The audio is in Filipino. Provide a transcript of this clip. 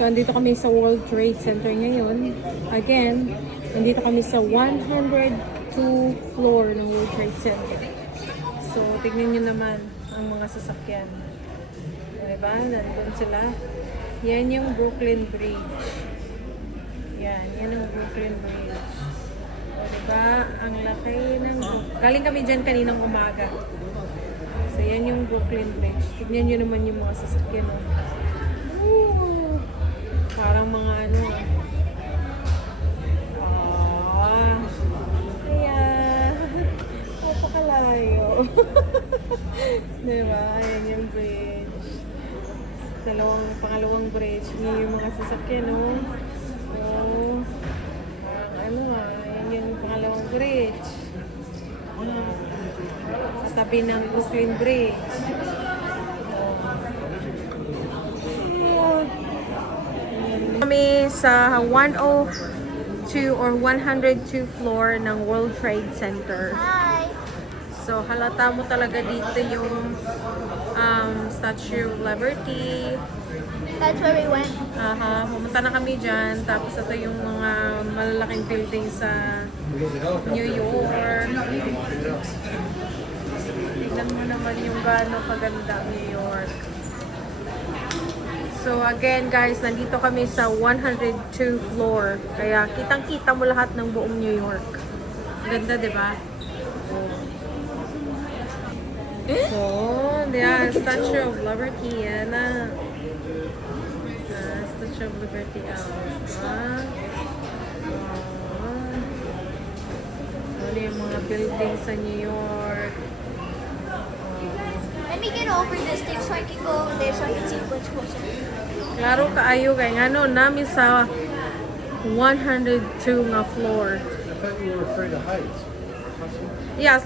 So, andito kami sa World Trade Center ngayon. Again, andito kami sa 102 floor ng World Trade Center. So, tignan nyo naman ang mga sasakyan. Diba? Nandun sila. Yan yung Brooklyn Bridge. Yan, yan ang Brooklyn Bridge. Diba? Ang laki ng... Galing kami dyan kaninang umaga. So, yan yung Brooklyn Bridge. Tignan nyo naman yung mga sasakyan. Oh. Parang mga ano. Ah. Kaya, napakalayo. diba? Ayan yung bridge. Dalawang, pangalawang bridge. Yan yung mga sasakyan, oh. Oh. Ano ah. Yan yung pangalawang bridge. Katabi ng Brooklyn Bridge. Kami sa 102 or 102 floor ng World Trade Center. Hi. So, halata mo talaga dito yung um, Statue of Liberty. That's where we went. Aha, pumunta na kami dyan. Tapos ito yung mga malalaking building sa New York. Tignan mo naman yung gaano kaganda New York. So again guys, nandito kami sa 102 floor. Kaya kitang-kita mo lahat ng buong New York. Ganda, di ba? So, yeah, Statue of Liberty. Yan na. Ah, Statue of Liberty. Ah. Ah. Ano yung mga building sa New York. Let me get over this thing so I can go over there so I can see what's closer. Klaro kaayo kay ngano nami sa 102 nga floor. I thought you were afraid of heights. Yes,